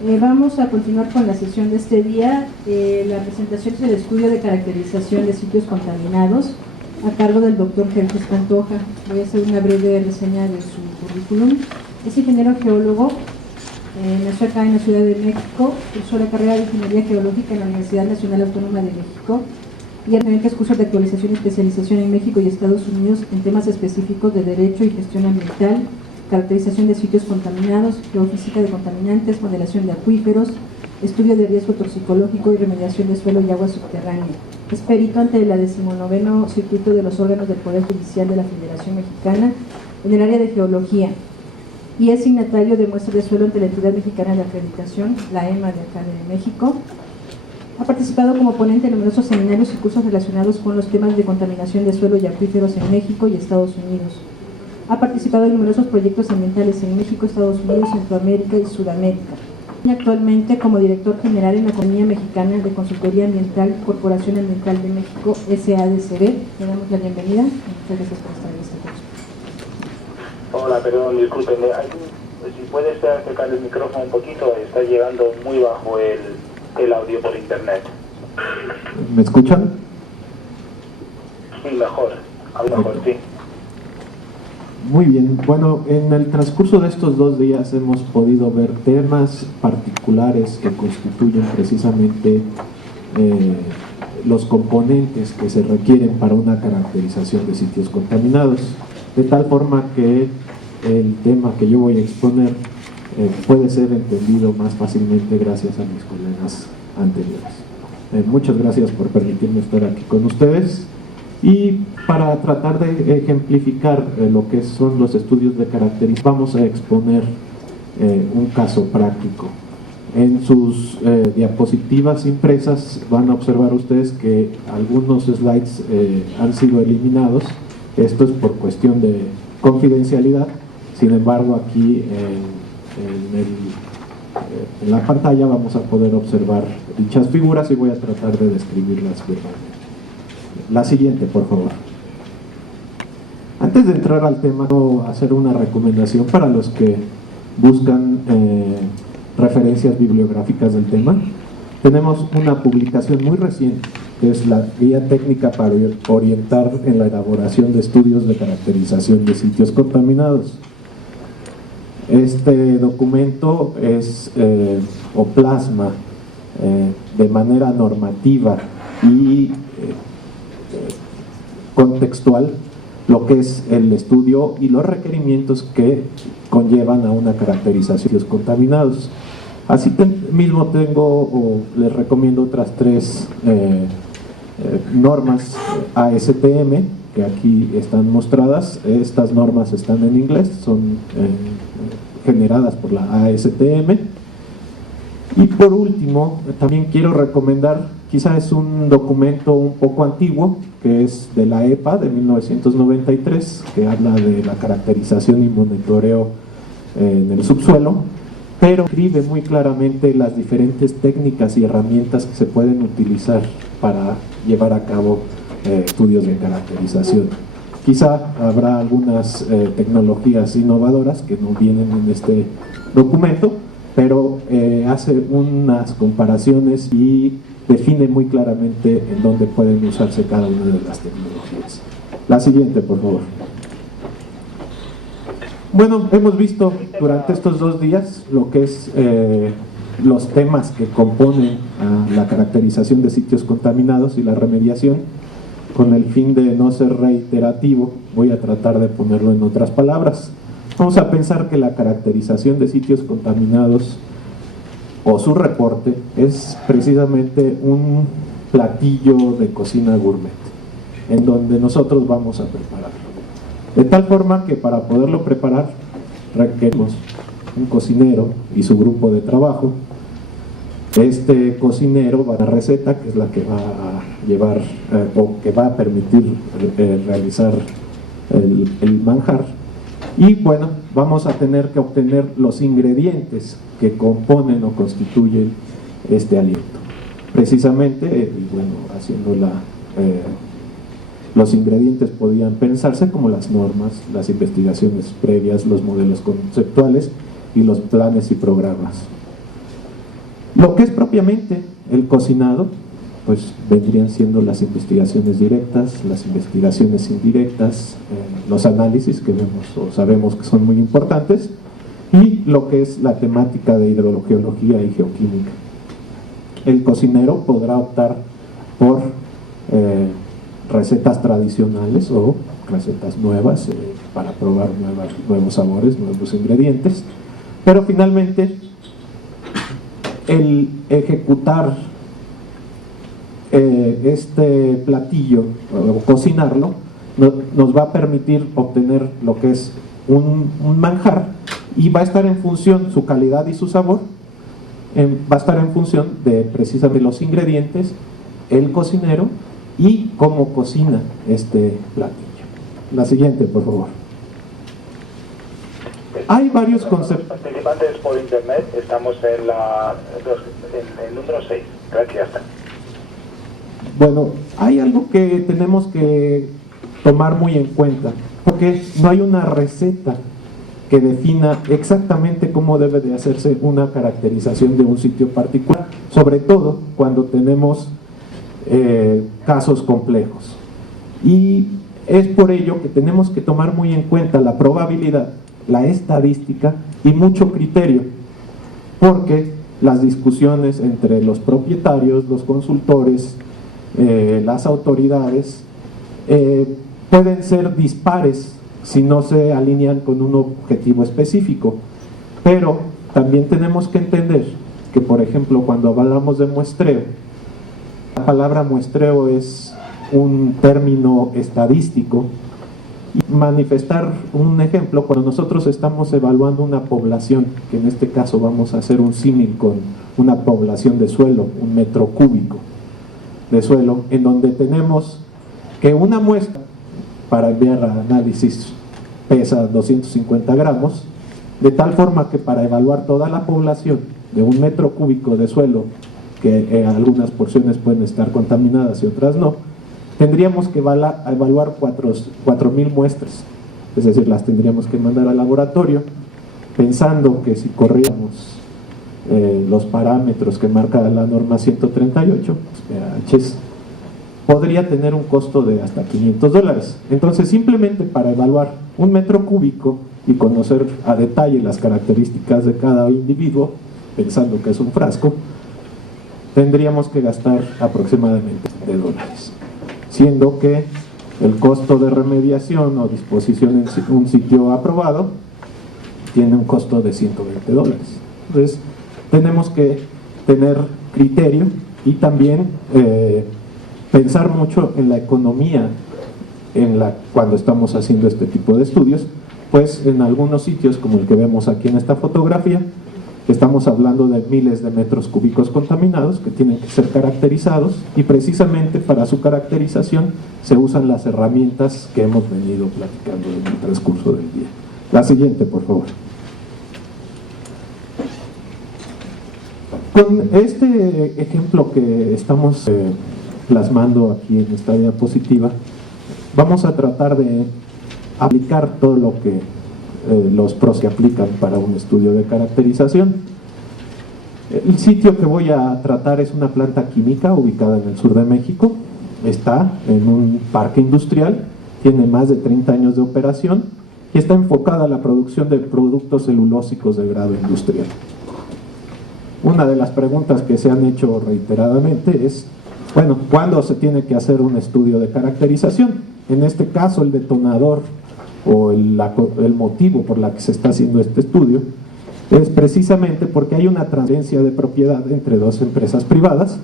Vamos a continuar con la sesión de este día. La presentación es el estudio de caracterización de sitios contaminados a cargo del doctor Jerjes Pantoja. Voy a hacer una breve reseña de su currículum. Es ingeniero geólogo, nació acá en la Ciudad de México, cursó la carrera de Ingeniería Geológica en la Universidad Nacional Autónoma de México y a diferentes cursos de actualización y especialización en México y Estados Unidos en temas específicos de Derecho y Gestión Ambiental, caracterización de sitios contaminados, geofísica de contaminantes, modelación de acuíferos, estudio de riesgo toxicológico y remediación de suelo y agua subterránea. Es perito ante el 19º Circuito de los órganos del Poder Judicial de la Federación Mexicana en el área de geología y es signatario de muestras de suelo ante la Entidad Mexicana de Acreditación, la EMA de acá de México. Ha participado como ponente en numerosos seminarios y cursos relacionados con los temas de contaminación de suelo y acuíferos en México y Estados Unidos. Ha participado en numerosos proyectos ambientales en México, Estados Unidos, Centroamérica y Sudamérica. Y actualmente como director general en la Compañía Mexicana de Consultoría Ambiental, Corporación Ambiental de México, SADCB. Le damos la bienvenida. Muchas gracias por estar en este curso. Hola, perdón, discúlpenme. Si puedes acercar el micrófono un poquito, está llegando muy bajo el audio por internet. ¿Me escuchan? Sí, mejor. A lo mejor, sí. Muy bien, bueno, en el transcurso de estos 2 días hemos podido ver temas particulares que constituyen precisamente los componentes que se requieren para una caracterización de sitios contaminados, de tal forma que el tema que yo voy a exponer puede ser entendido más fácilmente gracias a mis colegas anteriores. Muchas gracias por permitirme estar aquí con ustedes. Y para tratar de ejemplificar lo que son los estudios de caracterización, vamos a exponer un caso práctico. En sus diapositivas impresas van a observar ustedes que algunos slides han sido eliminados. Esto es por cuestión de confidencialidad. Sin embargo, aquí en la pantalla vamos a poder observar dichas figuras y voy a tratar de describirlas brevemente. La siguiente, por favor. Antes de entrar al tema, quiero hacer una recomendación para los que buscan referencias bibliográficas del tema. Tenemos una publicación muy reciente, que es la Guía Técnica para orientar en la elaboración de estudios de caracterización de sitios contaminados. Este documento es o plasma de manera normativa y contextual lo que es el estudio y los requerimientos que conllevan a una caracterización de sitios contaminados. Así mismo tengo o les recomiendo otras 3 normas ASTM que aquí están mostradas. Estas normas están en inglés, son generadas por la ASTM. Y por último, también quiero recomendar, quizá es un documento un poco antiguo, que es de la EPA de 1993, que habla de la caracterización y monitoreo en el subsuelo, pero escribe muy claramente las diferentes técnicas y herramientas que se pueden utilizar para llevar a cabo estudios de caracterización. Quizá habrá algunas tecnologías innovadoras que no vienen en este documento, pero hace unas comparaciones y define muy claramente en dónde pueden usarse cada una de las tecnologías. La siguiente, por favor. Bueno, hemos visto durante estos 2 días lo que es los temas que componen a la caracterización de sitios contaminados y la remediación. Con el fin de no ser reiterativo, voy a tratar de ponerlo en otras palabras. Vamos a pensar que la caracterización de sitios contaminados o su reporte es precisamente un platillo de cocina gourmet en donde nosotros vamos a prepararlo, de tal forma que para poderlo preparar requerimos un cocinero y su grupo de trabajo. Este cocinero va a dar receta, que es la que va a llevar o que va a permitir realizar el manjar. Y bueno, vamos a tener que obtener los ingredientes que componen o constituyen este alimento. Precisamente, y bueno, haciendo los ingredientes podían pensarse como las normas, las investigaciones previas, los modelos conceptuales y los planes y programas. Lo que es propiamente el cocinado, pues vendrían siendo las investigaciones directas, las investigaciones indirectas, los análisis que vemos o sabemos que son muy importantes, y lo que es la temática de hidrogeología y geoquímica. El cocinero podrá optar por recetas tradicionales o recetas nuevas para probar nuevos sabores, nuevos ingredientes, pero finalmente el ejecutar este platillo o cocinarlo nos va a permitir obtener lo que es un manjar, y va a estar en función, su calidad y su sabor va a estar en función de precisamente los ingredientes, el cocinero y cómo cocina este platillo. La siguiente, por favor. Hay varios conceptos. Participantes por internet, estamos en el número 6. Gracias. Bueno, hay algo que tenemos que tomar muy en cuenta, porque no hay una receta que defina exactamente cómo debe de hacerse una caracterización de un sitio particular, sobre todo cuando tenemos casos complejos. Y es por ello que tenemos que tomar muy en cuenta la probabilidad, la estadística y mucho criterio, porque las discusiones entre los propietarios, los consultores, las autoridades pueden ser dispares si no se alinean con un objetivo específico. Pero también tenemos que entender que, por ejemplo, cuando hablamos de muestreo, la palabra muestreo es un término estadístico. Y manifestar un ejemplo, cuando nosotros estamos evaluando una población, que en este caso vamos a hacer un símil con una población de suelo, un metro cúbico de suelo, en donde tenemos que una muestra para enviar a análisis pesa 250 gramos, de tal forma que para evaluar toda la población de un metro cúbico de suelo, que algunas porciones pueden estar contaminadas y otras no, tendríamos que evaluar 4.000 muestras, es decir, las tendríamos que mandar al laboratorio, pensando que si corríamos los parámetros que marca la norma 138, pHs, podría tener un costo de hasta $500. Entonces, simplemente para evaluar un metro cúbico y conocer a detalle las características de cada individuo, pensando que es un frasco, tendríamos que gastar aproximadamente $20, siendo que el costo de remediación o disposición en un sitio aprobado tiene un costo de $120. Entonces, tenemos que tener criterio y también pensar mucho en la economía cuando estamos haciendo este tipo de estudios, pues en algunos sitios como el que vemos aquí en esta fotografía, estamos hablando de miles de metros cúbicos contaminados que tienen que ser caracterizados, y precisamente para su caracterización se usan las herramientas que hemos venido platicando en el transcurso del día. La siguiente, por favor. Con este ejemplo que estamos plasmando aquí en esta diapositiva, vamos a tratar de aplicar todo lo que los pros que aplican para un estudio de caracterización. El sitio que voy a tratar es una planta química ubicada en el sur de México, está en un parque industrial, tiene más de 30 años de operación y está enfocada a la producción de productos celulósicos de grado industrial. Una de las preguntas que se han hecho reiteradamente es, bueno, ¿cuándo se tiene que hacer un estudio de caracterización? En este caso, el detonador o el motivo por la que se está haciendo este estudio es precisamente porque hay una transferencia de propiedad entre dos empresas privadas,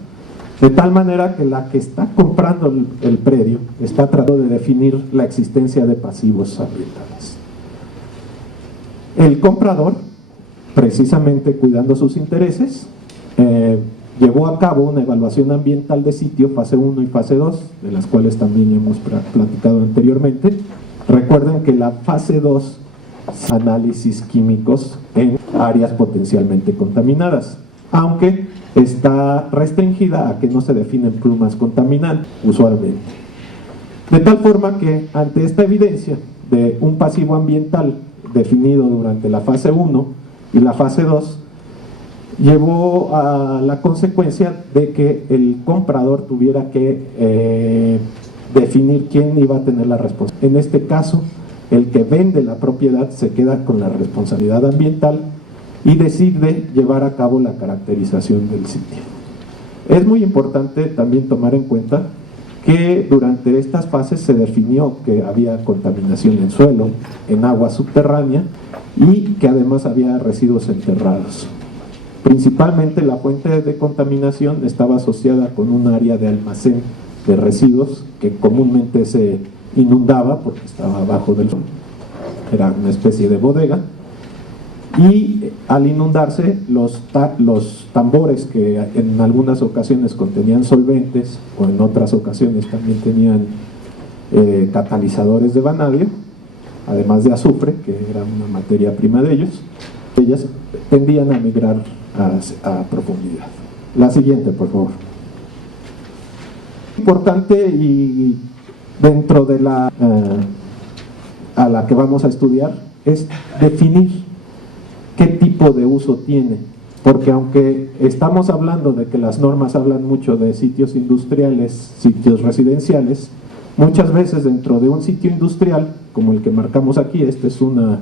de tal manera que la que está comprando el predio está tratando de definir la existencia de pasivos ambientales. El comprador, precisamente cuidando sus intereses, llevó a cabo una evaluación ambiental de sitio, fase 1 y fase 2, de las cuales también hemos platicado anteriormente. Recuerden que la fase 2 es análisis químicos en áreas potencialmente contaminadas, aunque está restringida a que no se definen plumas contaminantes usualmente. De tal forma que ante esta evidencia de un pasivo ambiental definido durante la fase 1 y la fase 2, llevó a la consecuencia de que el comprador tuviera que definir quién iba a tener la responsabilidad. En este caso, el que vende la propiedad se queda con la responsabilidad ambiental y decide llevar a cabo la caracterización del sitio. Es muy importante también tomar en cuenta que durante estas fases se definió que había contaminación en suelo, en agua subterránea y que además había residuos enterrados. Principalmente la fuente de contaminación estaba asociada con un área de almacén de residuos que comúnmente se inundaba porque estaba abajo del suelo, era una especie de bodega, y al inundarse los tambores que en algunas ocasiones contenían solventes o en otras ocasiones también tenían catalizadores de vanadio, además de azufre, que era una materia prima de ellas tendían a migrar a profundidad. La siguiente, por favor. Importante y dentro de a la que vamos a estudiar es definir qué tipo de uso tiene, porque aunque estamos hablando de que las normas hablan mucho de sitios industriales, sitios residenciales, muchas veces dentro de un sitio industrial, como el que marcamos aquí, esta es una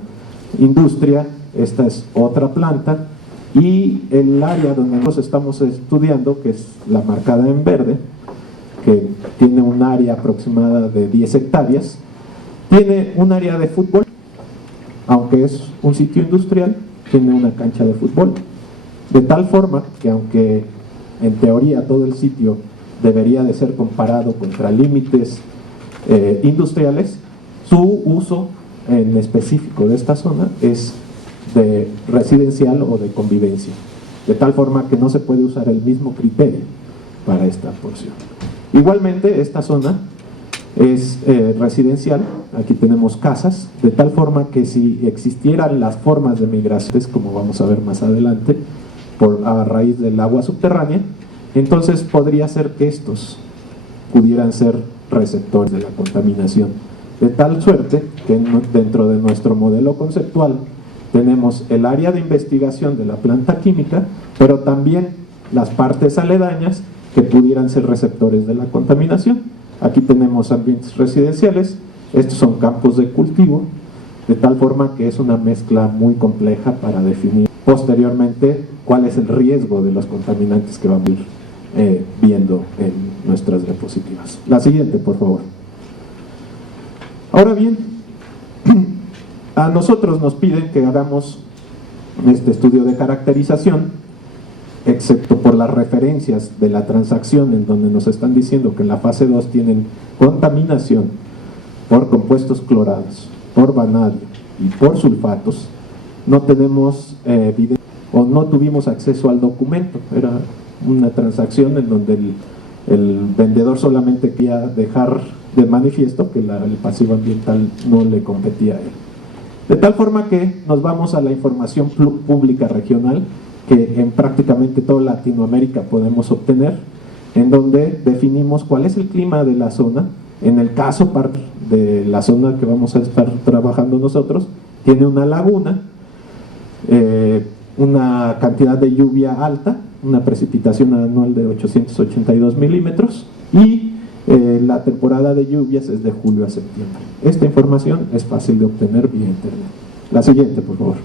industria, esta es otra planta, y el área donde nos estamos estudiando, que es la marcada en verde, que tiene un área aproximada de 10 hectáreas, tiene un área de fútbol, aunque es un sitio industrial, tiene una cancha de fútbol, de tal forma que aunque en teoría todo el sitio debería de ser comparado contra límites industriales, su uso en específico de esta zona es de residencial o de convivencia, de tal forma que no se puede usar el mismo criterio para esta porción. Igualmente esta zona es residencial, aquí tenemos casas, de tal forma que si existieran las formas de migraciones, como vamos a ver más adelante, a raíz del agua subterránea, entonces podría ser que estos pudieran ser receptores de la contaminación, de tal suerte que dentro de nuestro modelo conceptual tenemos el área de investigación de la planta química, pero también las partes aledañas que pudieran ser receptores de la contaminación. Aquí tenemos ambientes residenciales, estos son campos de cultivo, de tal forma que es una mezcla muy compleja para definir posteriormente cuál es el riesgo de los contaminantes que vamos a ir viendo en nuestras diapositivas. La siguiente, por favor. Ahora bien, a nosotros nos piden que hagamos este estudio de caracterización, excepto por las referencias de la transacción en donde nos están diciendo que en la fase 2 tienen contaminación por compuestos clorados, por vanadio y por sulfatos. No tenemos evidencia o no tuvimos acceso al documento, era una transacción en donde el vendedor solamente quería dejar de manifiesto que el pasivo ambiental no le competía a él. De tal forma que nos vamos a la información pública regional que en prácticamente toda Latinoamérica podemos obtener, en donde definimos cuál es el clima de la zona. En el caso de la zona que vamos a estar trabajando nosotros, tiene una laguna, una cantidad de lluvia alta, una precipitación anual de 882 milímetros y la temporada de lluvias es de julio a septiembre. Esta información es fácil de obtener vía internet. La siguiente, por favor.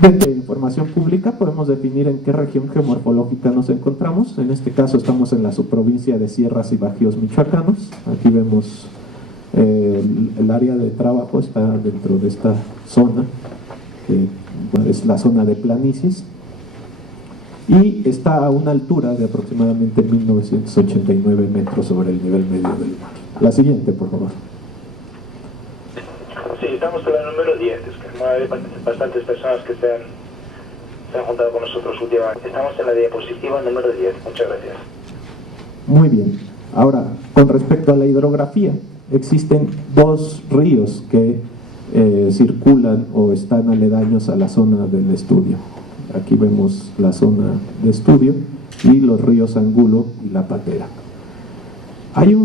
Dentro de información pública podemos definir en qué región geomorfológica nos encontramos. En este caso estamos en la subprovincia de Sierras y Bajíos michoacanos. Aquí vemos el área de trabajo está dentro de esta zona, que es la zona de planicies, y está a una altura de aproximadamente 1989 metros sobre el nivel medio del mar. La siguiente, por favor. Sí, estamos en la número 10, es que hay bastantes personas que se han juntado con nosotros últimamente. Estamos en la diapositiva número 10, muchas gracias. Muy bien, ahora con respecto a la hidrografía, existen dos ríos que circulan o están aledaños a la zona del estudio. Aquí vemos la zona de estudio y los ríos Angulo y La Patera. Hay un